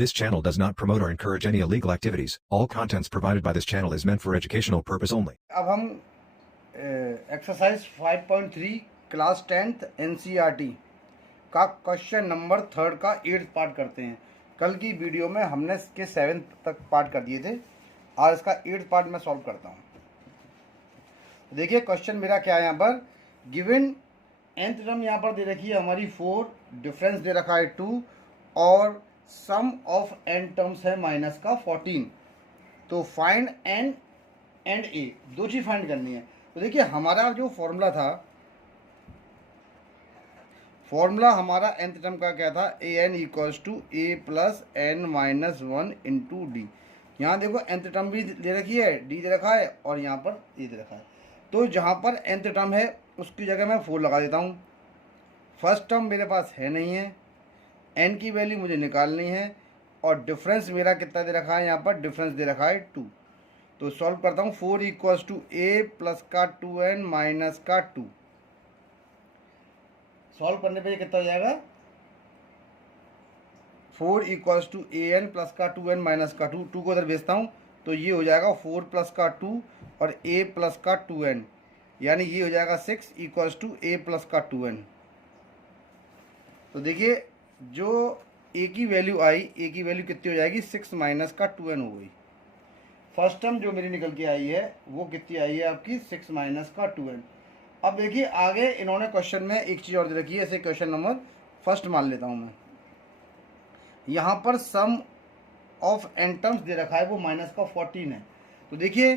This channel does not promote or encourage any illegal activities. All contents provided by this channel is meant for educational purpose only. अब हम exercise 5.3 class 10th NCERT का question number 3 का 8th part करते हैं। कल की video में हमने इसके 7th तक पार्ट कर दिए थे, आज इसका 8th पार्ट मैं सॉल्व करता हूँ। देखिए क्वेश्चन मेरा क्या है, यहाँ पर गिवन nth टर्म यहाँ पर दे रखी है हमारी 4, डिफरेंस दे रखा है 2 और सम ऑफ n टर्म्स है माइनस का 14। तो फाइंड n एंड a, दो चीज़ फाइंड करनी है। तो देखिए हमारा जो फॉर्मूला था, फॉर्मूला हमारा nth टर्म का क्या था, a n equals to a plus n minus 1 into d. यहाँ देखो nth टर्म भी दे रखी है, d दे रखा है और यहाँ पर a दे रखा है। तो जहाँ पर nth टर्म है उसकी जगह मैं 4 लगा देता हूँ। फर्स्ट टर्म मेरे पास है नहीं है, n की वैल्यू मुझे निकालनी है और डिफरेंस मेरा कितना दे रखा है, यहाँ पर डिफरेंस दे रखा है 2। तो सॉल्व करता हूँ। 4 इक्वल्स टू ए प्लस का 2n माइनस का 2। सॉल्व करने पे ये कितना हो जाएगा, 4 equals to a n plus का 2n माइनस का 2। 2 को उधर भेजता हूँ तो ये हो जाएगा 4 प्लस का 2 और a प्लस का 2n, यानी ये हो जाएगा 6 इक्वल्स टू a प्लस का 2n। तो देखिए जो a की वैल्यू आई, a की वैल्यू कितनी हो जाएगी, 6 माइनस का 2n हो गई। फर्स्ट टर्म जो मेरी निकल के आई है वो कितनी आई है आपकी, 6 माइनस का 2n। अब देखिए आगे इन्होंने क्वेश्चन में एक चीज़ और दे रखी है, ऐसे क्वेश्चन नंबर फर्स्ट मान लेता हूँ मैं। यहाँ पर सम ऑफ n टर्म्स दे रखा है वो माइनस का 14 है। तो देखिए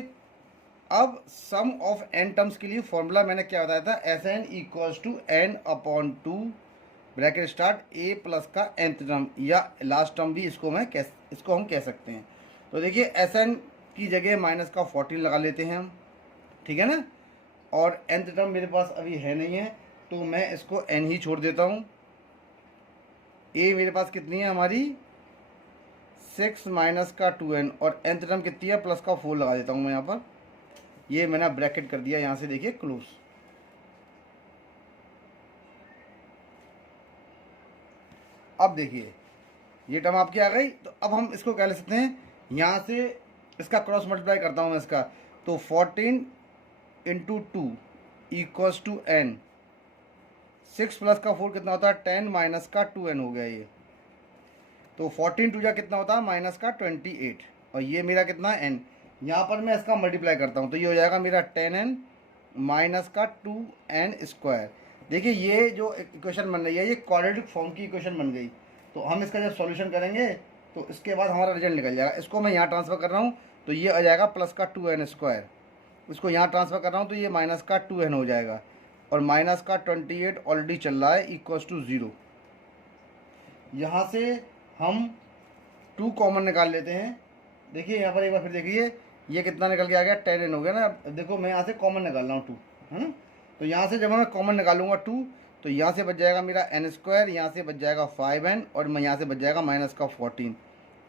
अब सम ऑफ n टर्म्स के लिए फॉर्मूला मैंने क्या बताया था, S n equals to n upon 2 bracket start a plus का nth टर्म या लास्ट टर्म भी इसको हम कह सकते हैं। तो देखिए एस एन की जगह माइनस का 14 लगा लेते हैं हम, ठीक है ना। और nth टर्म मेरे पास अभी है नहीं है तो मैं इसको n ही छोड़ देता हूँ। a मेरे पास कितनी है हमारी, 6 माइनस का 2n और nth टर्म कितनी है, प्लस का 4 लगा देता हूँ मैं यहाँ पर। ये मैंने ब्रैकेट कर दिया, यहाँ से देखिए क्लोज। अब देखिए ये टर्म आपकी आ गई। तो अब हम इसको क्या ले सकते हैं, यहाँ से इसका क्रॉस मल्टीप्लाई करता हूँ मैं इसका। तो 14 into 2 equals to n, 6 plus का 4 कितना होता है, 10 माइनस का 2n हो गया ये। तो 14 टू जा कितना होता है, माइनस का 28 और ये मेरा कितना है n। यहाँ पर मैं इसका मल्टीप्लाई करता हूँ तो ये हो जाएगा मेरा 10n माइनस का 2n स्क्वायर। देखिए ये जो इक्वेशन बन रही है ये क्वाड्रेटिक फॉर्म की इक्वेशन बन गई। तो हम इसका जब सॉल्यूशन करेंगे तो इसके बाद हमारा रिजल्ट निकल जाएगा। इसको मैं यहाँ ट्रांसफ़र कर रहा हूँ तो ये आ जाएगा प्लस का 2n स्क्वायर। इसको यहाँ ट्रांसफ़र कर रहा हूँ तो ये माइनस का 2n हो जाएगा और माइनस का 28 ऑलरेडी चल रहा है इक्वल्स टू 0। यहाँ से हम 2 कॉमन निकाल लेते हैं। देखिए यहाँ पर एक बार फिर देखिए ये कितना निकल के आ गया, 10n हो गया ना। देखो मैं यहाँ से कॉमन निकाल रहा हूँ 2, है ना। तो यहाँ से जब मैं कॉमन निकालूंगा 2 तो यहाँ से बच जाएगा मेरा n स्क्वायर, यहाँ से बच जाएगा 5n और मैं यहाँ से बच जाएगा माइनस का 14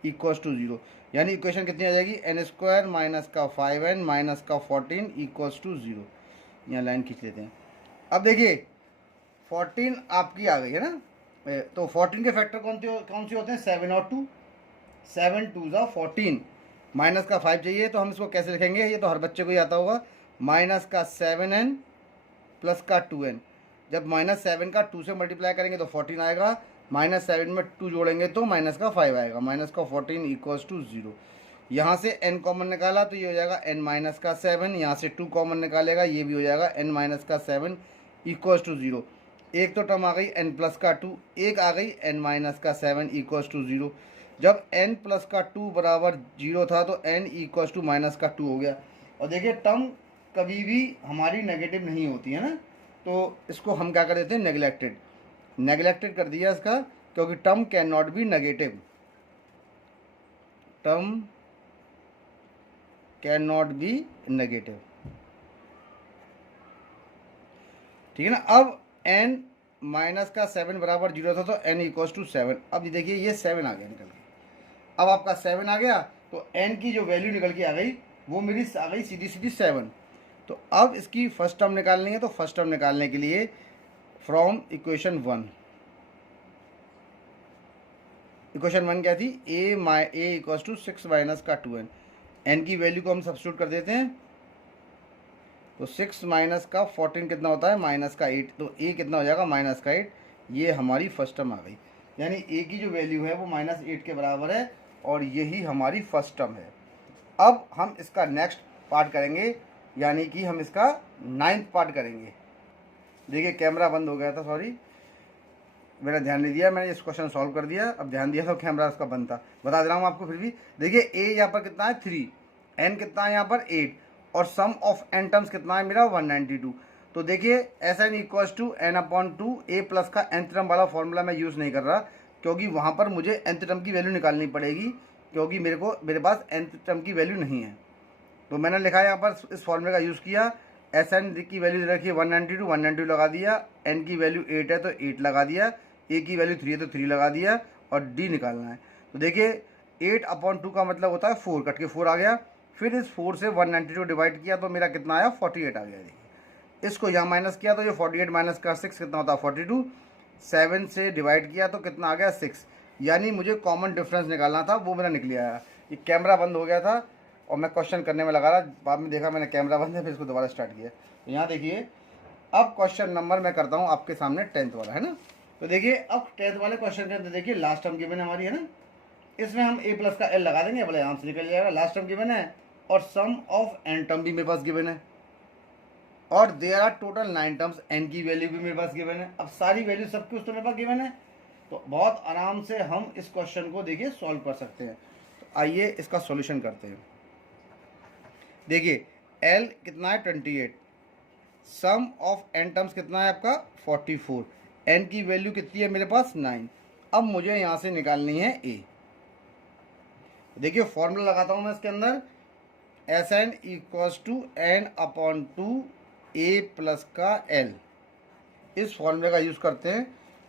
इक्वल्स टू 0। यानी इक्वेशन कितनी आ जाएगी, n स्क्वायर माइनस का 5n माइनस का 14 इक्वल्स टू 0। यहाँ लाइन खींच लेते हैं। अब देखिए 14 आपकी आ गई है ना। तो 14 के फैक्टर कौन से होते हैं, 7 और 2। 7 2 ज़ा 14, माइनस का 5 चाहिए तो हम इसको कैसे लिखेंगे, ये तो हर बच्चे को ही आता होगा। माइनस का 7n प्लस का 2n। जब माइनस 7 का 2 से मल्टीप्लाई करेंगे तो 14 आएगा, माइनस 7 में 2 जोड़ेंगे तो माइनस का 5 आएगा, माइनस का 14 इक्वल्स टू 0। यहाँ से n कॉमन निकाला तो ये हो जाएगा n माइनस का 7, यहाँ से 2 कॉमन निकालेगा ये भी हो जाएगा n माइनस का 7 इक्वल्स टू 0। एक तो टर्म आ गई n प्लस का 2, एक आ गई n माइनस का 7 इक्वल्स टू 0। जब n प्लस का 2 बराबर 0 था तो n इक्वल्स टू माइनस का 2 हो गया। और देखिए टर्म कभी भी हमारी नेगेटिव नहीं होती है ना, तो इसको हम क्या कर देते हैं, नेगलेक्टेड कर दिया इसका, क्योंकि term can not be negative, term can not be negative, ठीक है ना। अब n माइनस का 7 बराबर 0 था तो n इक्वल्स टू 7। अब देखिए ये 7 आ गया निकल के। अब आपका 7 आ गया तो n की जो वैल्यू निकल के आ गई वो मेरी आ गई सीधी 7। तो अब इसकी फर्स्ट टर्म निकालनी है। तो फर्स्ट टर्म निकालने के लिए फ्रॉम इक्वेशन 1 इक्वेशन 1 क्या थी, ए इक्वल्स टू 6 माइनस का 2n, n की वैल्यू को हम सब्स्टिट्यूट कर देते हैं, तो 6 माइनस का 14 कितना होता है, माइनस का 8, तो a कितना हो जाएगा, माइनस का 8। ये हमारी फर्स्ट टर्म आ गई, यानी a की जो वैल्यू है वो -8 के बराबर है, और यही हमारी फर्स्ट टर्म है। अब हम इसका नेक्स्ट पार्ट करेंगे, यानी कि हम इसका 9th पार्ट करेंगे। देखिए कैमरा बंद हो गया था, सॉरी, मैंने ध्यान नहीं दिया, मैंने इस क्वेश्चन सॉल्व कर दिया, अब ध्यान दिया तो कैमरा उसका बंद था, बता दे रहा हूँ आपको। फिर भी देखिए a यहाँ पर कितना है 3, n कितना है यहाँ पर 8, और सम ऑफ n टर्म्स कितना है मेरा 192। तो देखिए Sn equals to n/2 a plus का nth टर्म वाला फॉर्मूला मैं यूज़ नहीं कर रहा, क्योंकि वहाँ पर मुझे nth टर्म की वैल्यू निकालनी पड़ेगी, क्योंकि मेरे पास nth टर्म की वैल्यू नहीं है। तो मैंने लिखा है यहाँ पर, इस फॉर्मूले का यूज़ किया, Sn की वैल्यू रखी है 192, 192 लगा दिया, n की वैल्यू 8 है तो 8 लगा दिया, a की वैल्यू 3 है तो 3 लगा दिया, और d निकालना है। तो देखिए 8/2 का मतलब होता है 4, कट के 4 आ गया, फिर इस 4 से 192 डिवाइड किया तो मेरा कितना आया, 48 आ गया। देखिए इसको यहाँ माइनस किया तो ये 48 माइनस का 6 कितना होता है, 42, 7 से डिवाइड किया तो कितना आ गया, 6, यानी मुझे कॉमन डिफरेंस निकालना था, वो मेरा निकल आया। ये कैमरा बंद हो गया था और मैं क्वेश्चन करने में लगा रहा, बाद में देखा मैंने कैमरा बंद है, फिर इसको दोबारा स्टार्ट किया। तो यहाँ देखिए अब क्वेश्चन नंबर मैं करता हूँ आपके सामने 10th वाला, है ना। तो देखिए अब 10th वाले क्वेश्चन के अंदर देखिए लास्ट टर्म गिवन है हमारी, है ना, इसमें हम a प्लस का l लगा देंगे, बोले यहाँ से निकल जाएगा। लास्ट टर्म गिवन है और सम ऑफ n टर्म भी मेरे पास गिवन है, और there are total 9 terms, n की वैल्यू भी मेरे पास गिवन है। अब सारी वैल्यू सब कुछ तो मेरे पास गिवन है, तो बहुत आराम से हम इस क्वेश्चन को देखिए सॉल्व कर सकते हैं। तो आइए इसका सॉल्यूशन करते हैं। देखिए l कितना है 28, सम ऑफ n टर्म्स कितना है आपका 44, n की वैल्यू कितनी है मेरे पास 9। अब मुझे यहाँ से निकालनी है a। देखिए फॉर्मूला लगाता हूँ मैं इसके अंदर, Sn equals to n/2 a plus का l। इस फॉर्मूले का यूज़ करते हैं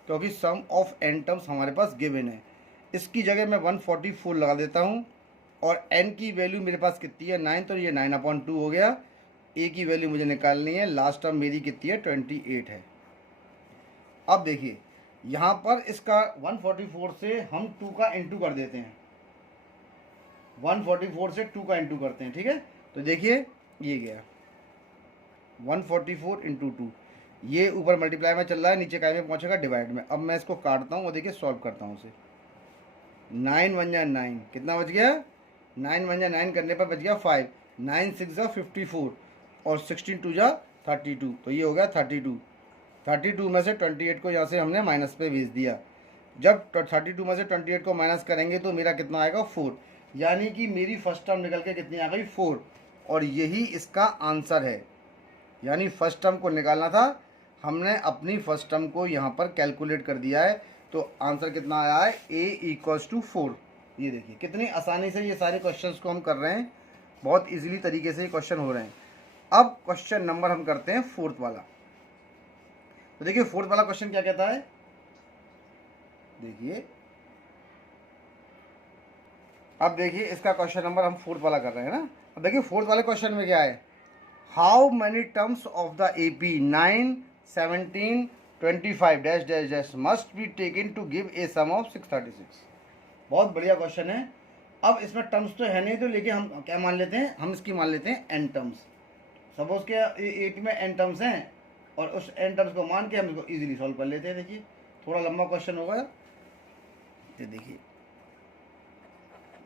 क्योंकि सम ऑफ n टर्म्स हमारे पास गिवन है। इसकी जगह मैं 144 लगा देता हूँ, और n की वैल्यू मेरे पास कितनी है 9, तो ये 9/2 हो गया। a की वैल्यू मुझे निकालनी है, लास्ट टर्म मेरी कितनी है 28 है। अब देखिए यहाँ पर इसका 144 से हम 2 का इंटू कर देते हैं, 144 से 2 का इंटू करते हैं, ठीक है। तो देखिए ये गया 144 इंटू 2, ये ऊपर मल्टीप्लाई में चल रहा है, नीचे काय में पहुँचेगा डिवाइड में। अब मैं इसको काटता हूँ और देखिए सॉल्व करता हूँ उसे। 9 1 जा 9, कितना बच गया, 9 1 जा 9 करने पर बच गया 5, 9 6 जा 54, और 16 2 जा 32, तो ये हो गया 32। 32 में से 28 को यहाँ से हमने माइनस पे भेज दिया। जब 32 में से 28 को माइनस करेंगे तो मेरा कितना आएगा 4, यानी कि मेरी फर्स्ट टर्म निकल के कितनी आ गई 4, और यही इसका आंसर है। यानी फर्स्ट टर्म को निकालना था, हमने अपनी फर्स्ट टर्म को यहाँ पर कैलकुलेट कर दिया है, तो आंसर कितना आया है a इक्वल्स टू 4। ये देखिए कितनी आसानी से ये सारे क्वेश्चंस को हम कर रहे हैं, बहुत इजीली तरीके से ये क्वेश्चन हो रहे हैं। अब क्वेश्चन नंबर हम करते हैं 4th वाला। तो देखिए 4th वाला क्वेश्चन क्या कहता है, देखिए अब देखिए इसका क्वेश्चन नंबर हम 4th वाला कर रहे हैं ना। अब देखिए 4th वाले क्वेश्चन में क्या है, how many terms of the AP 9 17 25 dash dash dash must be taken to give a sum of 636। बहुत बढ़िया क्वेश्चन है। अब इसमें टर्म्स तो है नहीं, तो लेकिन हम क्या मान लेते हैं, हम इसकी मान लेते हैं n टर्म्स। सपोज के AP में n टर्म्स हैं, और उस n टर्म्स को मान के हम इसको इजीली सॉल्व कर लेते हैं। देखिए थोड़ा लंबा क्वेश्चन होगा, ये देखिए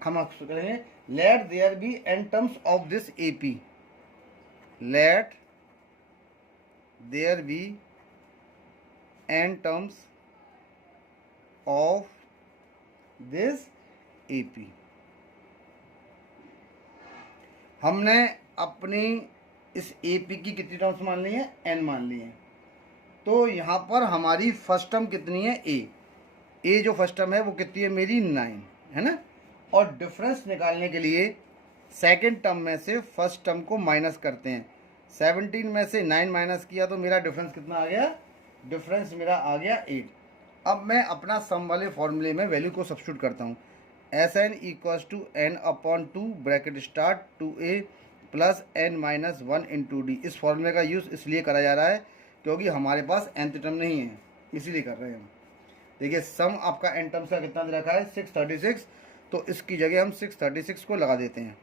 हम आपको करेंगे, let there be n terms of this AP, let there be n terms of this AP। हमने अपनी इस AP की कितनी टर्म्स मान ली है, n मान ली है। तो यहाँ पर हमारी फर्स्ट टर्म कितनी है a जो फर्स्ट टर्म है वो कितनी है मेरी 9, है ना। और डिफरेंस निकालने के लिए सेकंड टर्म में से फर्स्ट टर्म को माइनस करते हैं। 17 में से 9 माइनस किया तो मेरा डिफरेंस कितना आ गया, डिफरेंस मेरा आ गया 8। अब मैं अपना सम वाले फॉर्मूले में वैल्यू को सब्स्टिट्यूट करता हूँ, Sn equals to n/2 bracket start 2a plus n minus 1 into d. इस फॉर्मूले का यूज़ इसलिए करा जा रहा है क्योंकि हमारे पास nth टर्म नहीं है, इसीलिए कर रहे हैं हम। देखिए सम आपका एन टर्म्स का कितना दे रखा है 636, तो इसकी जगह हम 636 को लगा देते हैं।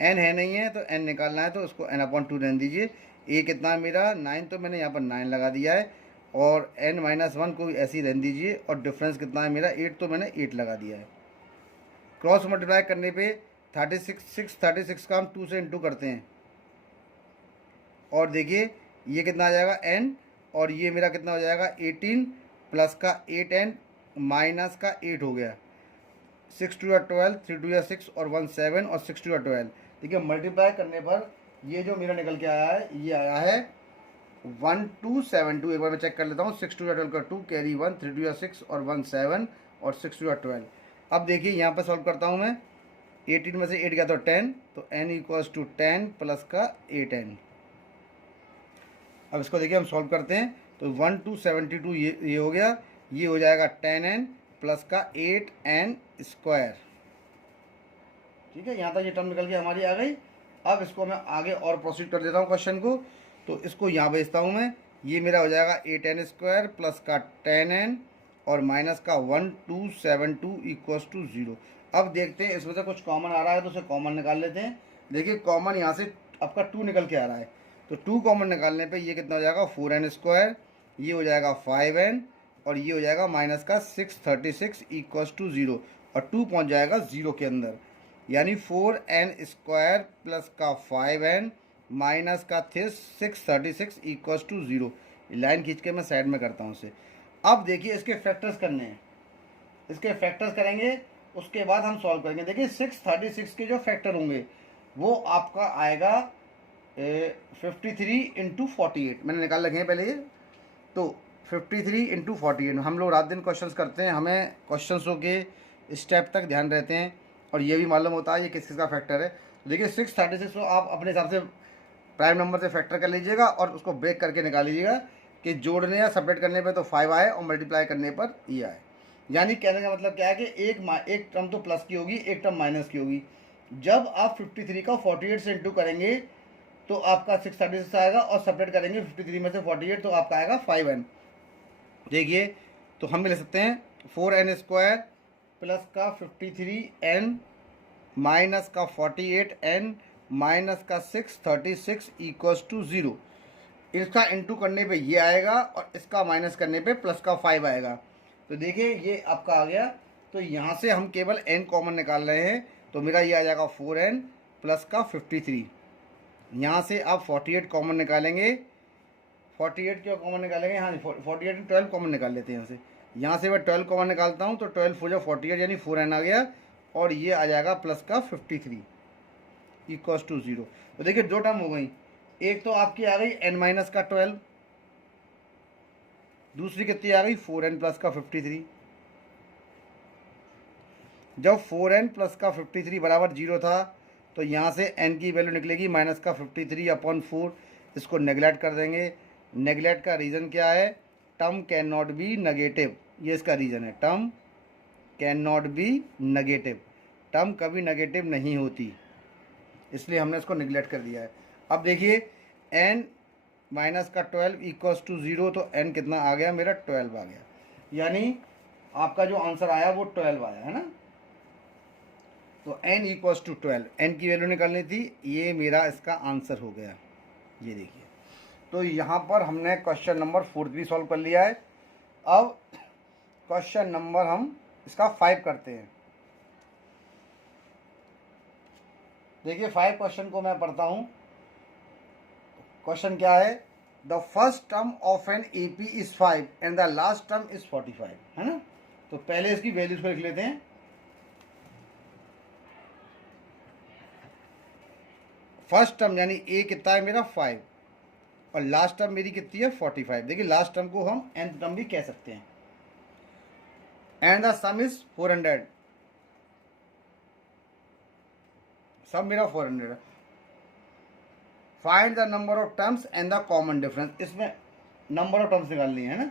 एन है नहीं है तो एन निकालना है, तो उसको एन अपॉन 2 रहने दीजिए। ए कितना है मेरा 9, तो मैंने यहाँ पर 9 लगा दिया है, और एन माइनस 1 को ऐसे ही रहने दीजिए, और डिफरेंस कितना है मेरा 8, तो मैंने 8 लगा दिया है। क्रॉस मल्टीप्लाई करने पे 636 का हम 2 से इंटू करते हैं, और देखिए ये कितना आ जाएगा एन, और ये मेरा कितना हो जाएगा 18 प्लस का 8n माइनस का 8 हो गया। 6 2 12, 3 2 6 और 1 7 और 6 2 12। देखिए मल्टीप्लाई करने पर ये जो मेरा निकल के आया है, ये आया है 1272। एक बार मैं चेक कर लेता हूँ। 6 2 12 का 2 कैरी 1, 3 2 6 और 1 7 और 6 2 12। अब देखिए यहाँ पर सॉल्व करता हूँ मैं। 18 में से 8 गया तो 10, तो n इक्वल्स टू 10 प्लस का 8n। अब इसको देखिए हम सॉल्व करते हैं, तो 1272 ये हो गया, ये हो जाएगा 10n प्लस का 8n स्क्वायर। ठीक है, यहाँ तक ये टर्म निकल के हमारी आ गई। अब इसको मैं आगे और प्रोसीड कर देता हूँ क्वेश्चन को, तो इसको यहाँ भेजता हूँ मैं। ये मेरा हो जाएगा 8n स्क्वायर प्लस का 10n और माइनस का 1272 इक्वल्स टू 0। अब देखते हैं इसमें से कुछ कॉमन आ रहा है, तो उसे कॉमन निकाल लेते हैं। देखिए कॉमन यहाँ से आपका 2 निकल के आ रहा है, तो 2 कॉमन निकालने पे ये कितना हो जाएगा 4n स्क्वायर, ये हो जाएगा 5n, और ये हो जाएगा माइनस का 636 इक्वल्स टू 0, और 2 पहुँच जाएगा 0 के अंदर, यानी 4n स्क्वायर प्लस का 5n माइनस का 636 इक्वल्स टू 0। लाइन खींच के मैं साइड में करता हूँ इसे। अब देखिए इसके फैक्टर्स करने हैं, इसके फैक्टर्स करेंगे, उसके बाद हम सॉल्व करेंगे। देखिए 636 के जो फैक्टर होंगे वो आपका आएगा 53 इंटू 48। मैंने निकाल रखे हैं पहले ये, तो 53 इंटू 48। हम लोग रात दिन क्वेश्चंस करते हैं, हमें क्वेश्चंसों के स्टेप तक ध्यान रहते हैं, और ये भी मालूम होता है ये किस किस का फैक्टर है। तो देखिए 636 को आप अपने हिसाब से प्राइम नंबर से फैक्टर कर लीजिएगा, और उसको ब्रेक करके निकाल लीजिएगा कि जोड़ने या सेपरेट करने पे तो 5 आए और मल्टीप्लाई करने पर ये आए। यानी कहने का मतलब क्या है कि एक टर्म तो प्लस की होगी, एक टर्म माइनस की होगी। जब आप 53 का 48 से इंटू करेंगे तो आपका 636 आएगा, और सेपरेट करेंगे 53 में से 48 तो आपका आएगा 5n। देखिए तो हम ले सकते हैं 4n स्क्वायर प्लस का 53n माइनस का 48n माइनस का 636 इक्वल्स टू 0। इसका इंटू करने पे ये आएगा, और इसका माइनस करने पे प्लस का 5 आएगा। तो देखिए ये आपका आ गया। तो यहाँ से हम केवल n कॉमन निकाल रहे हैं, तो मेरा ये आ जाएगा 4n प्लस का 53। यहाँ से आप 48 कॉमन निकालेंगे। 48 क्यों कॉमन निकालेंगे, हाँ 48 में 12 कॉमन निकाल लेते हैं। यहाँ से मैं 12 कॉमन निकालता हूँ, तो 12 4 जो 48 यानी 4n आ गया, और ये आ जाएगा प्लस का 53 इक्वल्स टू 0। तो देखिए 2 टर्म हो गई, एक तो आपकी आ गई n माइनस का 12, दूसरी कितनी आ गई 4n प्लस का 53। जब 4n प्लस का 53 बराबर 0 था, तो यहाँ से n की वैल्यू निकलेगी माइनस का 53 अपॉन 4। इसको नेगलेक्ट कर देंगे। नेगलेक्ट का रीज़न क्या है, term can not be negative, ये इसका रीज़न है। Term can not be negative, term कभी नेगेटिव नहीं होती, इसलिए हमने इसको नेगलेक्ट कर दिया है। अब देखिए n माइनस का 12 इक्वल्स टू 0, तो n कितना आ गया मेरा 12 आ गया, यानी आपका जो आंसर आया वो 12 आया है ना। तो n इक्वल्स टू 12, n की वैल्यू निकालनी थी, ये मेरा इसका आंसर हो गया। ये देखिए, तो यहाँ पर हमने क्वेश्चन नंबर 4 भी सॉल्व कर लिया है। अब क्वेश्चन नंबर हम इसका 5 करते हैं। देखिए 5 क्वेश्चन को मैं पढ़ता हूँ। क्वेश्चन क्या है, the first term of an AP is 5 and the last term is 45, है ना। तो पहले इसकी वैल्यूज को लिख लेते हैं। फर्स्ट टर्म यानी a कितना है मेरा 5, और लास्ट टर्म मेरी कितनी है 45। देखिए लास्ट टर्म को हम nth टर्म भी कह सकते हैं। And the sum is 400, sum मेरा 400 है। Find the number of terms and the common difference, इसमें नंबर ऑफ टर्म्स निकालनी है ना।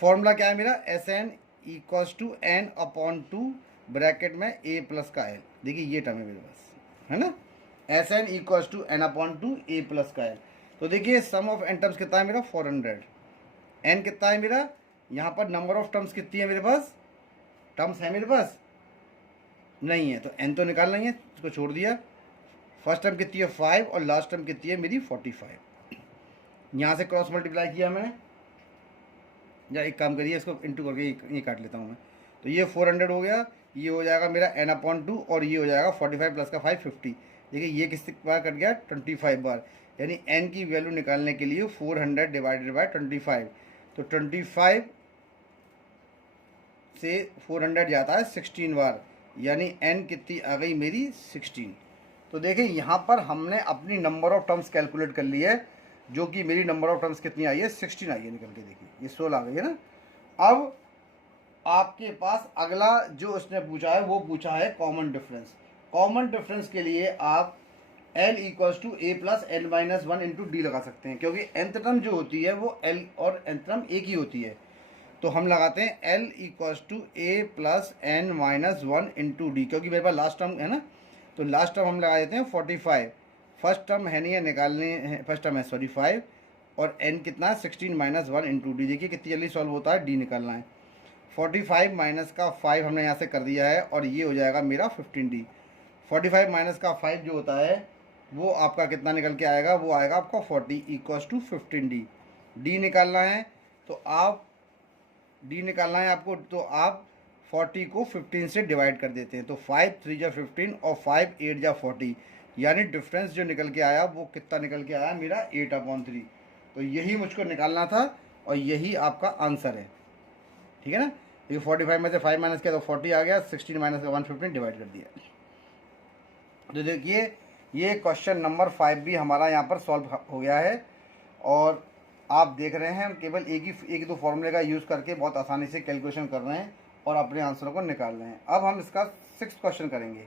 फॉर्मूला क्या है मेरा, Sn equals to n upon 2 bracket में a प्लस का l। देखिए ये टर्म है मेरे पास, है ना। Sn equals to n upon 2 a plus का l। तो देखिए सम ऑफ n टर्म्स कितना है मेरा 400, n कितना है मेरा, यहाँ पर नंबर ऑफ टर्म्स कितनी है मेरे पास, टर्म्स है मेरे पास नहीं है, तो n तो निकालना ही है, इसको छोड़ दिया। फर्स्ट टर्म कितनी है 5 और लास्ट टर्म कितनी है मेरी 45। यहाँ से क्रॉस मल्टीप्लाई किया मैंने, या एक काम करिए इसको इंटू करके ये काट लेता हूँ मैं, तो ये 400 हो गया, ये हो जाएगा मेरा n/2 और ये हो जाएगा 45 प्लस का 5 50। देखिए ये किस बार कट गया 25 बार, यानी n की वैल्यू निकालने के लिए 400 डिवाइडेड बाय 25, तो 25 से 400 जाता है 16 बार, यानी n कितनी आ गई मेरी 16। तो देखिए यहाँ पर हमने अपनी नंबर ऑफ टर्म्स कैलकुलेट कर ली है, जो कि मेरी नंबर ऑफ टर्म्स कितनी आई है 16 आई है निकल के, देखिए ये 16 आ गई है ना। अब आपके पास अगला जो उसने पूछा है वो पूछा है कॉमन डिफरेंस। कॉमन डिफरेंस के लिए आप L = a + n - 1 × d लगा सकते हैं, क्योंकि nth टर्म जो होती है वो L और nth टर्म एक ही होती है। तो हम लगाते हैं L = a + n - 1 × d, क्योंकि मेरे पास लास्ट टर्म है ना, तो लास्ट टर्म हम लगा देते हैं 45। फर्स्ट टर्म है नहीं है, निकालने हैं, फर्स्ट टर्म है सॉरी 5, और n कितना है 16 - 1 × d। देखिए कितनी जल्दी सॉल्व होता है, d निकालना है। 45 माइनस का 5 हमने यहाँ से कर दिया है, और ये हो जाएगा मेरा 15d। 45 माइनस का 5 जो होता है वो आपका कितना निकल के आएगा, वो आएगा आपका 40 = 15d। d निकालना है, तो आप d निकालना है आपको, तो आप 40 को 15 से डिवाइड कर देते हैं, तो 5 3 जा 15 और 5 8 जा 40, यानी डिफरेंस जो निकल के आया वो कितना निकल के आया मेरा 8/3। तो यही मुझको निकालना था और यही आपका आंसर है, ठीक है ना। ये 45 में से 5 माइनस किया तो 40 आ गया, 16 माइनस का 115 डिवाइड कर दिया। तो देखिए ये क्वेश्चन नंबर 5 भी हमारा यहाँ पर सॉल्व हो गया है, और आप देख रहे हैं हम केवल एक दो फॉर्मूले का यूज़ करके बहुत आसानी से कैलकुलेशन कर रहे हैं और अपने आंसरों को निकाल रहे हैं। अब हम इसका 6th क्वेश्चन करेंगे।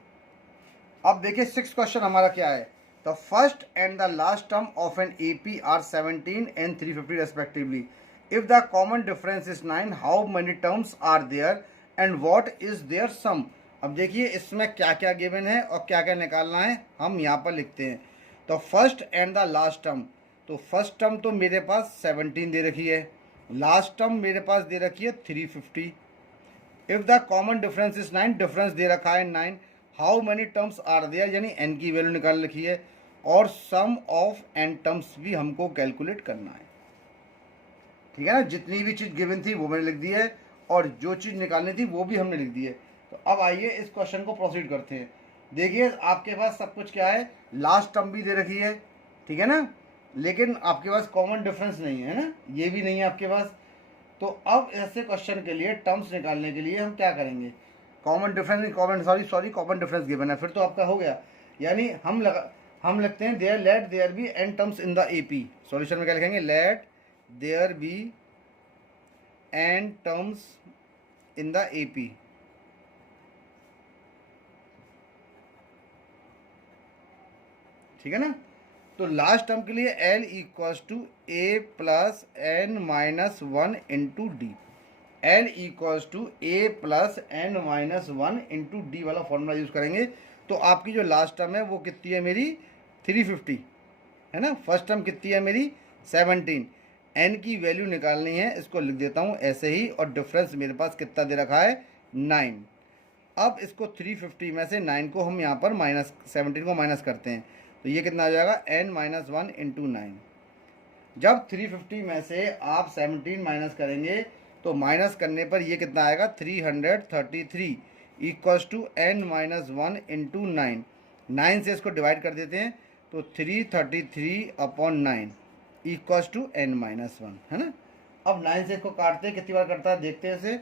अब देखिए 6th क्वेश्चन हमारा क्या है, the first and the last term of an AP are 17 and 350 respectively. If the common difference is 9, how many terms are there and what is their sum. अब देखिए इसमें क्या क्या गिवन है और क्या क्या निकालना है, हम यहाँ पर लिखते हैं। तो first and the last term, तो फर्स्ट टर्म तो मेरे पास 17 दे रखी है, लास्ट टर्म मेरे पास दे रखी है 350। If the common difference is 9, difference दे रखा है 9, how many terms are there, यानी n की वैल्यू निकाल रखी है, और सम ऑफ n टर्म्स भी हमको कैलकुलेट करना है, ठीक है ना। जितनी भी चीज़ गिवन थी वो मैंने लिख दी है, और जो चीज़ निकालनी थी वो भी हमने लिख दी है। तो अब आइए इस क्वेश्चन को प्रोसीड करते हैं। देखिए आपके पास सब कुछ क्या है, लास्ट टर्म भी दे रखी है, ठीक है ना, लेकिन आपके पास कॉमन डिफरेंस नहीं है ना, ये भी नहीं है आपके पास। तो अब ऐसे क्वेश्चन के लिए टर्म्स निकालने के लिए हम क्या करेंगे, common difference common difference given है, फिर तो आपका हो गया, यानी हम लिखते हैं there let there be n terms in the AP। Solution में क्या लिखेंगे, let there be n terms in the AP। ठीक है ना। तो लास्ट टर्म के लिए L = a + n - 1 × d, L = a + n - 1 × d वाला फॉर्मूला यूज़ करेंगे। तो आपकी जो लास्ट टर्म है वो कितनी है मेरी 350, है ना। फर्स्ट टर्म कितनी है मेरी 17, n की वैल्यू निकालनी है, इसको लिख देता हूँ ऐसे ही, और डिफरेंस मेरे पास कितना दे रखा है 9। अब इसको 350 में से 9 को हम यहाँ पर -17 को माइनस करते हैं, तो ये कितना आ जाएगा n - 1 × 9। जब 350 में से आप 17 माइनस करेंगे तो माइनस करने पर ये कितना आएगा 333 = n - 1 × 9। 9 से इसको डिवाइड कर देते हैं, तो 333/9 = n - 1, है ना। अब 9 से इसको काटते हैं, कितनी बार करता है देखते हैं इसे।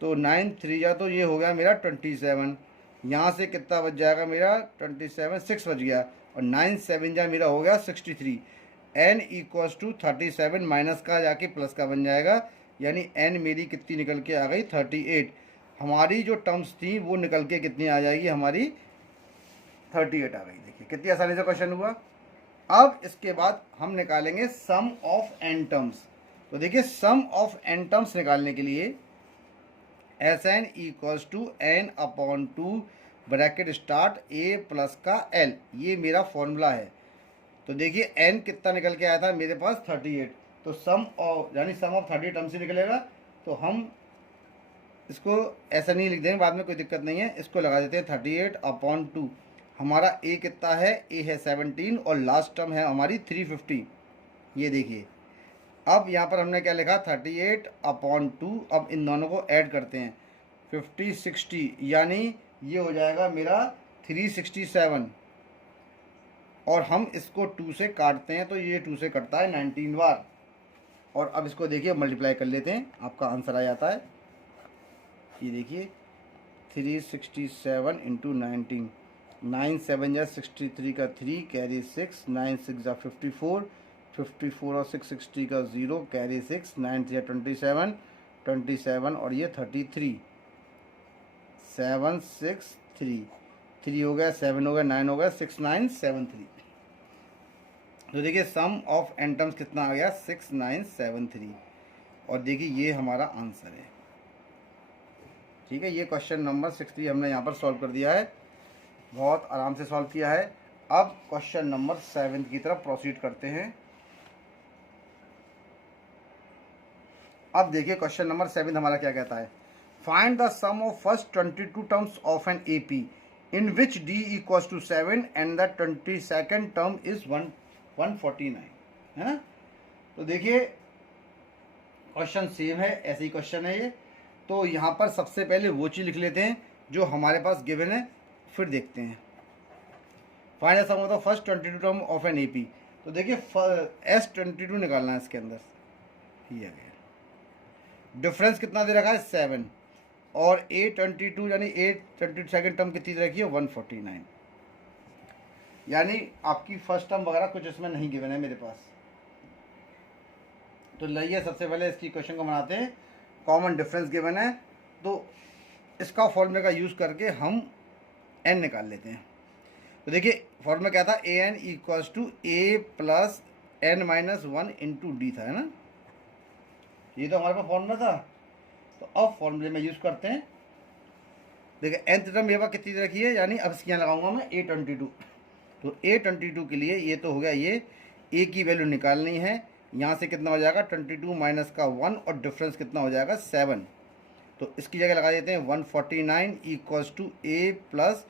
तो 9 3 जा, तो ये हो गया मेरा 27, यहाँ से कितना बच जाएगा मेरा 27, 6 बच गया, और 9 7 जा मेरा हो गया 63। n = 37 माइनस का जाके प्लस का बन जाएगा, यानी n मेरी कितनी निकल के आ गई 38। हमारी जो टर्म्स थी वो निकल के कितनी आ जाएगी हमारी 38 आ गई। देखिए कितनी आसानी से क्वेश्चन हुआ। अब इसके बाद हम निकालेंगे सम ऑफ n टर्म्स। तो देखिए सम ऑफ n टर्म्स निकालने के लिए Sn = n/2 bracket start a plus का l, ये मेरा फॉर्मूला है। तो देखिए n कितना निकल के आया था मेरे पास 38, तो सम ऑफ यानी सम ऑफ 38 टर्म्स ही निकलेगा, तो हम इसको ऐसा नहीं लिख देंगे, बाद में कोई दिक्कत नहीं है, इसको लगा देते हैं 38/2। हमारा ए कितना है, ए है 17 और लास्ट टर्म है हमारी 350। ये देखिए अब यहाँ पर हमने क्या लिखा 38/2। अब इन दोनों को ऐड करते हैं 50 60, यानी ये हो जाएगा मेरा 367। और हम इसको 2 से काटते हैं तो ये 2 से कटता है 19 बार। और अब इसको देखिए मल्टीप्लाई कर लेते हैं, आपका आंसर आ जाता है। ये देखिए 367 इंटू 19, 9 7 या 63 का 3 कैरी 6, 9 6 या 54, 54 और 6 60 का 0 कैरी 6, 9 3 27, 27 और ये 33, 7 6 3, 3 हो गया, 7 हो गया, 9 हो गया, 6 9 7 3। तो देखिए सम ऑफ एन टर्म्स कितना आ गया 6973। और देखिए ये हमारा आंसर है। ठीक है, ये क्वेश्चन नंबर 63 हमने यहाँ पर सॉल्व कर दिया है, बहुत आराम से सॉल्व किया है। अब क्वेश्चन नंबर 7 की तरफ प्रोसीड करते हैं। अब देखिए क्वेश्चन नंबर 7 हमारा क्या कहता है, find the sum of first 22 terms of an AP in which d equals to 7 and the 22nd term is 149, है ना। तो देखिए क्वेश्चन सेम है, ऐसे ही क्वेश्चन है ये। तो यहाँ पर सबसे पहले वो चीज़ लिख लेते हैं जो हमारे पास गिवन है, फिर देखते हैं। Find the sum of the first 22 term of an AP. तो देखिए S22 निकालना है इसके अंदर, ये आ गया। डिफरेंस कितना दे रखा है 7 और A22 यानी A22 टर्म कितनी दे रखी है 149, यानी आपकी फर्स्ट टर्म वगैरह कुछ इसमें नहीं गिवन है मेरे पास। तो लाइए सबसे पहले इसकी क्वेश्चन को बनाते हैं। कॉमन डिफरेंस गिवन है तो इसका फॉर्मूले का यूज़ करके हम n निकाल लेते हैं। तो देखिए फॉर्मूला क्या था, an equals to a plus n-1 into d था, है ना। ये तो हमारे पास फॉर्मूला था। तो अब फॉर्मूले में यूज़ करते हैं। देखिए nth टर्म मेरे पास कितनी रखी है, यानी अब इसके यहाँ लगाऊंगा मैं A22। तो A22 के लिए ये तो हो गया, ये a की वैल्यू निकालनी है। यहाँ से कितना हो जाएगा 22 माइनस का 1 और डिफरेंस कितना हो जाएगा 7। तो इसकी जगह लगा देते हैं 149 equals to a plus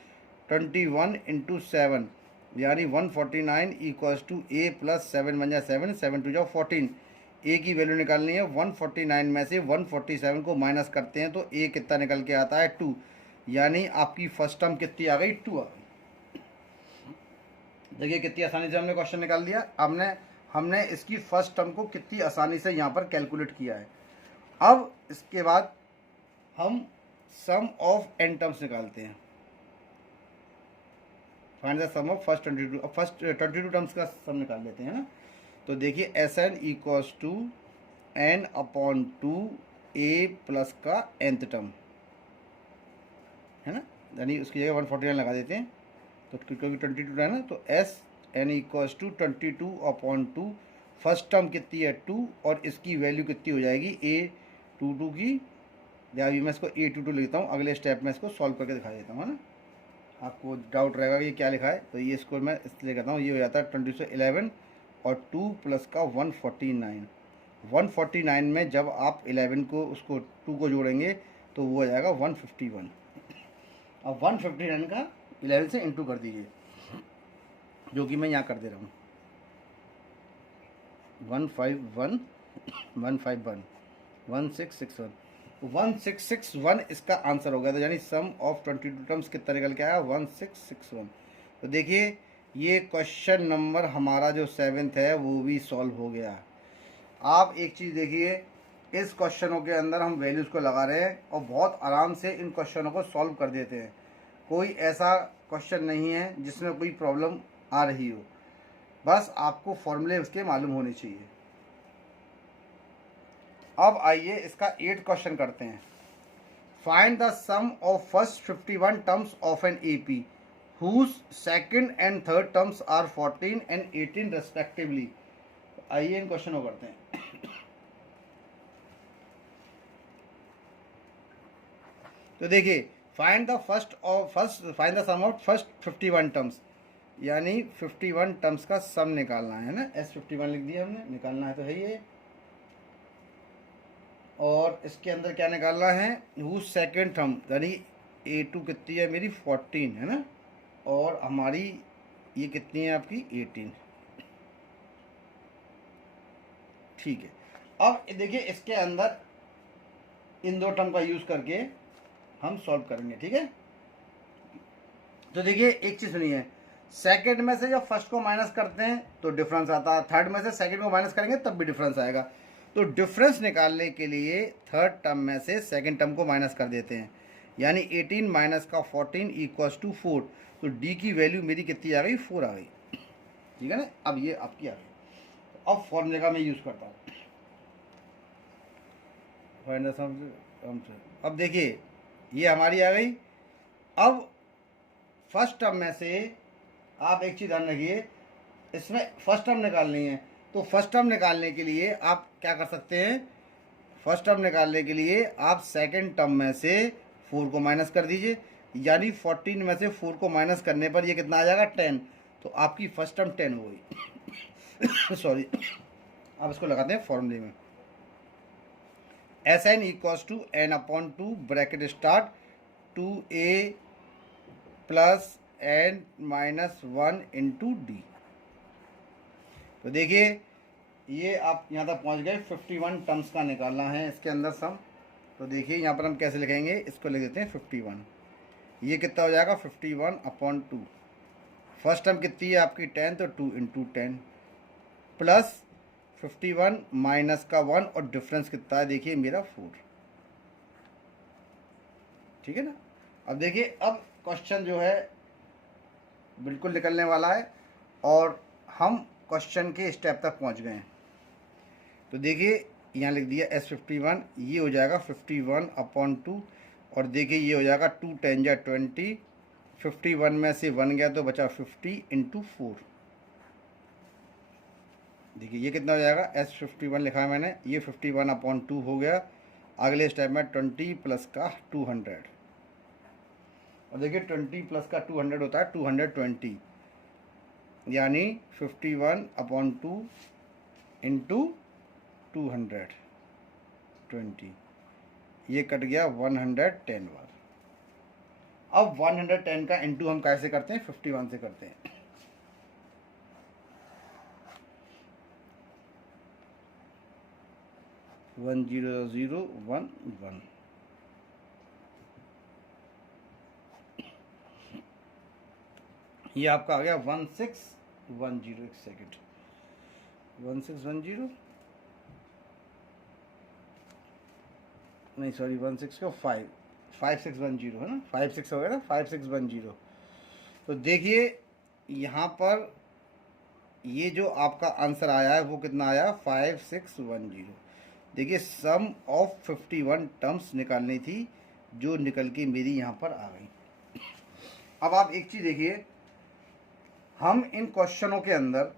21 into 7, यानी 149 इक्वल्स टू a प्लस 7 बन जाए 7, 7 टू जाओ 14। a की वैल्यू निकालनी है, 149 में से 147 को माइनस करते हैं तो a कितना निकल के आता है 2, यानी आपकी फर्स्ट टर्म कितनी आ गई 2 आ गई। देखिए कितनी आसानी से हमने क्वेश्चन निकाल दिया। हमने इसकी फर्स्ट टर्म को कितनी आसानी से यहाँ पर कैलकुलेट किया है। अब इसके बाद हम सम ऑफ एन टर्म्स निकालते हैं। Find the sum of first 22। अब फर्स्ट 22 टर्म्स का सम निकाल लेते हैं ना। तो देखिए Sn equals to n/2 a plus का nth टर्म, है ना, यानी उसकी जगह 149 लगा देते हैं। तो क्योंकि 22 है ना, तो Sn equals to 22/2। First term कितनी है 2 और इसकी वैल्यू कितनी हो जाएगी A22 की, या अभी मैं इसको A22 लिखता हूँ, अगले स्टेप में इसको सॉल्व करके दिखा देता हूँ, है ना। आपको डाउट रहेगा कि ये क्या लिखा है, तो ये इसको मैं इसलिए कहता हूँ, ये हो जाता है 2011 और 2 प्लस का 149। 149 में जब आप 11 को उसको 2 को जोड़ेंगे तो वो हो जाएगा 151। अब 159 का 11 से इंटू कर दीजिए, जो कि मैं यहाँ कर दे रहा हूँ 151 151 1661। 1661 इसका आंसर हो गया था, यानी सम ऑफ 22 टर्म्स कितना निकल के आया 1661। तो देखिए ये क्वेश्चन नंबर हमारा जो 7th है वो भी सॉल्व हो गया। आप एक चीज़ देखिए, इस क्वेश्चनों के अंदर हम वैल्यूज़ को लगा रहे हैं और बहुत आराम से इन क्वेश्चनों को सॉल्व कर देते हैं। कोई ऐसा क्वेश्चन नहीं है जिसमें कोई प्रॉब्लम आ रही हो, बस आपको फॉर्मूले उसके मालूम होने चाहिए। अब आइए इसका 8th क्वेश्चन करते हैं। Find the sum of first 51 terms of an AP whose second and third terms are 14 and 18 respectively। आइए इन क्वेश्चन को करते हैं। तो देखिए find the sum of first 51 terms, यानी 51 टर्म्स का सम निकालना है ना। S51 लिख दिया हमने, निकालना है तो है ये। और इसके अंदर क्या निकालना है, वो सेकेंड टर्म यानी A2 कितनी है मेरी 14 है ना, और हमारी ये कितनी है आपकी 18। ठीक है, अब देखिए इसके अंदर इन दो टर्म का यूज़ करके हम सॉल्व करेंगे। ठीक है, तो देखिए एक चीज़ सुनिए, सेकंड में से जब फर्स्ट को माइनस करते हैं तो डिफरेंस आता है, थर्ड में से सेकंड को माइनस करेंगे तब भी डिफरेंस आएगा। तो डिफरेंस निकालने के लिए थर्ड टर्म में से सेकंड टर्म को माइनस कर देते हैं, यानी 18 माइनस का 14 इक्वल्स टू 4। तो डी की वैल्यू मेरी कितनी आ गई, 4 आ गई। ठीक है ना, अब ये आपकी आ गई। अब फॉर्मूले का मैं यूज़ करता हूँ। अब देखिए ये हमारी आ गई। अब फर्स्ट टर्म में से आप एक चीज़ ध्यान रखिए, इसमें फर्स्ट टर्म निकालनी है। तो फर्स्ट टर्म निकालने के लिए आप क्या कर सकते हैं, फर्स्ट टर्म निकालने के लिए आप सेकंड टर्म में से 4 को माइनस कर दीजिए, यानी 14 में से 4 को माइनस करने पर ये कितना आ जाएगा 10। तो आपकी फर्स्ट टर्म 10 हो गई। सॉरी, अब इसको लगाते हैं फॉर्मूले में। Sn equals to n/2 bracket start 2a plus n-1 into d. तो देखिए ये आप यहाँ तक पहुँच गए, 51 टर्म्स का निकालना है इसके अंदर सम। तो देखिए यहाँ पर हम कैसे लिखेंगे, इसको लिख देते हैं 51। ये कितना हो जाएगा 51/2। फर्स्ट टर्म कितनी है आपकी 10, तो 2 इंटू 10 प्लस 51 माइनस का 1 और डिफरेंस कितना है देखिए मेरा 4। ठीक है ना, अब देखिए अब क्वेश्चन जो है बिल्कुल निकलने वाला है और हम क्वेश्चन के स्टेप तक पहुंच गए हैं। तो देखिए यहाँ लिख दिया S51, ये हो जाएगा 51/2 और देखिए ये हो जाएगा 2 10 जा 20, 51 में से 1 गया तो बचा 50 इंटू 4। देखिए ये कितना हो जाएगा, S51 लिखा है मैंने, ये 51/2 हो गया। अगले स्टेप में 20 प्लस का 200, और देखिए 20 प्लस का 200 होता है 220, यानी 51/2 इंटू 220, ये कट गया 110 बार। अब 110 का इंटू हम कैसे करते हैं, 51 से करते हैं। वन 0 0 1 1, ये आपका आ गया 1610। एक सेकेंड, 1610 नहीं सॉरी 16 को 5610 है ना, 56 हो गया ना, 5610। तो देखिए यहाँ पर ये जो आपका आंसर आया है वो कितना आया 5610। देखिए सम ऑफ 51 टर्म्स निकालनी थी जो निकल के मेरी यहाँ पर आ गई। अब आप एक चीज़ देखिए, हम इन क्वेश्चनों के अंदर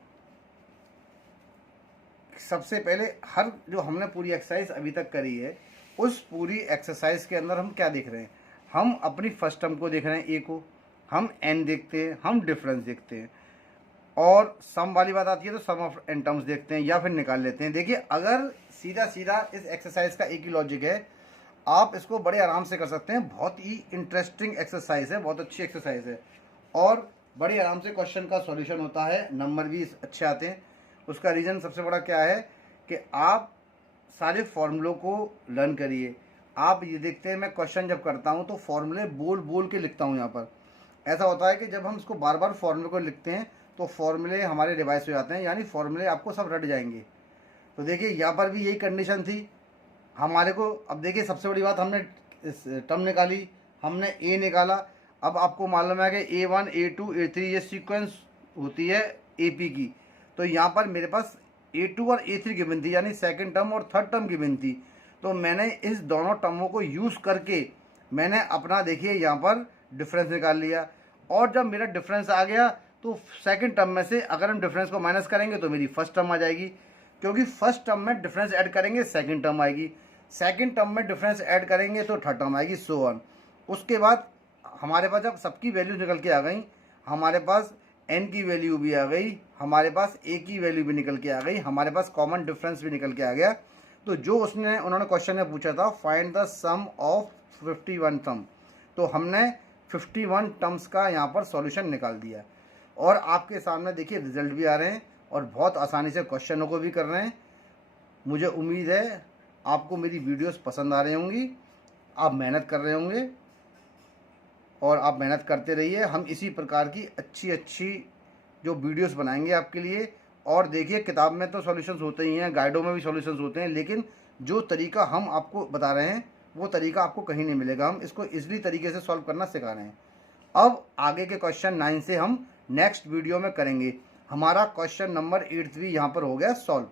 सबसे पहले हर जो हमने पूरी एक्सरसाइज अभी तक करी है उस पूरी एक्सरसाइज के अंदर हम क्या देख रहे हैं, हम अपनी फर्स्ट टर्म को देख रहे हैं ए को, हम एन देखते हैं, हम डिफरेंस देखते हैं, और सम वाली बात आती है तो सम ऑफ एन टर्म्स देखते हैं या फिर निकाल लेते हैं। देखिए अगर सीधा सीधा इस एक्सरसाइज का एक ही लॉजिक है, आप इसको बड़े आराम से कर सकते हैं। बहुत ही इंटरेस्टिंग एक्सरसाइज है, बहुत अच्छी एक्सरसाइज है और बड़ी आराम से क्वेश्चन का सॉल्यूशन होता है, नंबर भी अच्छे आते हैं। उसका रीज़न सबसे बड़ा क्या है कि आप सारे फॉर्मूलों को लर्न करिए। आप ये देखते हैं मैं क्वेश्चन जब करता हूँ तो फॉर्मूले बोल बोल के लिखता हूँ। यहाँ पर ऐसा होता है कि जब हम इसको बार बार फॉर्मूले को लिखते हैं तो फॉर्मूले हमारे रिवाइज हो जाते हैं, यानी फॉर्मूले आपको सब रट जाएंगे। तो देखिए यहाँ पर भी यही कंडीशन थी हमारे को। अब देखिए सबसे बड़ी बात, हमने टर्म निकाली, हमने ए निकाला। अब आपको मालूम है कि A1 A2 A3 ये सीक्वेंस होती है AP की। तो यहाँ पर मेरे पास A2 और A3 गिवन थी, यानी सेकंड टर्म और थर्ड टर्म गिवन थी। तो मैंने इस दोनों टर्मों को यूज़ करके मैंने अपना देखिए यहाँ पर डिफरेंस निकाल लिया। और जब मेरा डिफरेंस आ गया तो सेकंड टर्म में से अगर हम डिफरेंस को माइनस करेंगे तो मेरी फर्स्ट टर्म आ जाएगी, क्योंकि फर्स्ट टर्म में डिफरेंस ऐड करेंगे सेकंड टर्म आएगी, सेकंड टर्म में डिफरेंस ऐड करेंगे तो थर्ड टर्म आएगी, सो ऑन। उसके बाद हमारे पास जब सबकी वैल्यू निकल के आ गई, हमारे पास n की वैल्यू भी आ गई, हमारे पास a की वैल्यू भी निकल के आ गई, हमारे पास कॉमन डिफरेंस भी निकल के आ गया। तो जो उन्होंने क्वेश्चन में पूछा था find the sum of 51 term, तो हमने 51 टर्म्स का यहाँ पर सॉल्यूशन निकाल दिया और आपके सामने देखिए रिजल्ट भी आ रहे हैं और बहुत आसानी से क्वेश्चनों को भी कर रहे हैं। मुझे उम्मीद है आपको मेरी वीडियोस पसंद आ रही होंगी, आप मेहनत कर रहे होंगे और आप मेहनत करते रहिए। हम इसी प्रकार की अच्छी अच्छी जो वीडियोस बनाएंगे आपके लिए। और देखिए किताब में तो सॉल्यूशंस होते ही हैं, गाइडों में भी सॉल्यूशंस होते हैं, लेकिन जो तरीका हम आपको बता रहे हैं वो तरीका आपको कहीं नहीं मिलेगा। हम इसको इजली तरीके से सॉल्व करना सिखा रहे हैं। अब आगे के क्वेश्चन 9 से हम नेक्स्ट वीडियो में करेंगे। हमारा क्वेश्चन नंबर 8 भी यहाँ पर हो गया सॉल्व।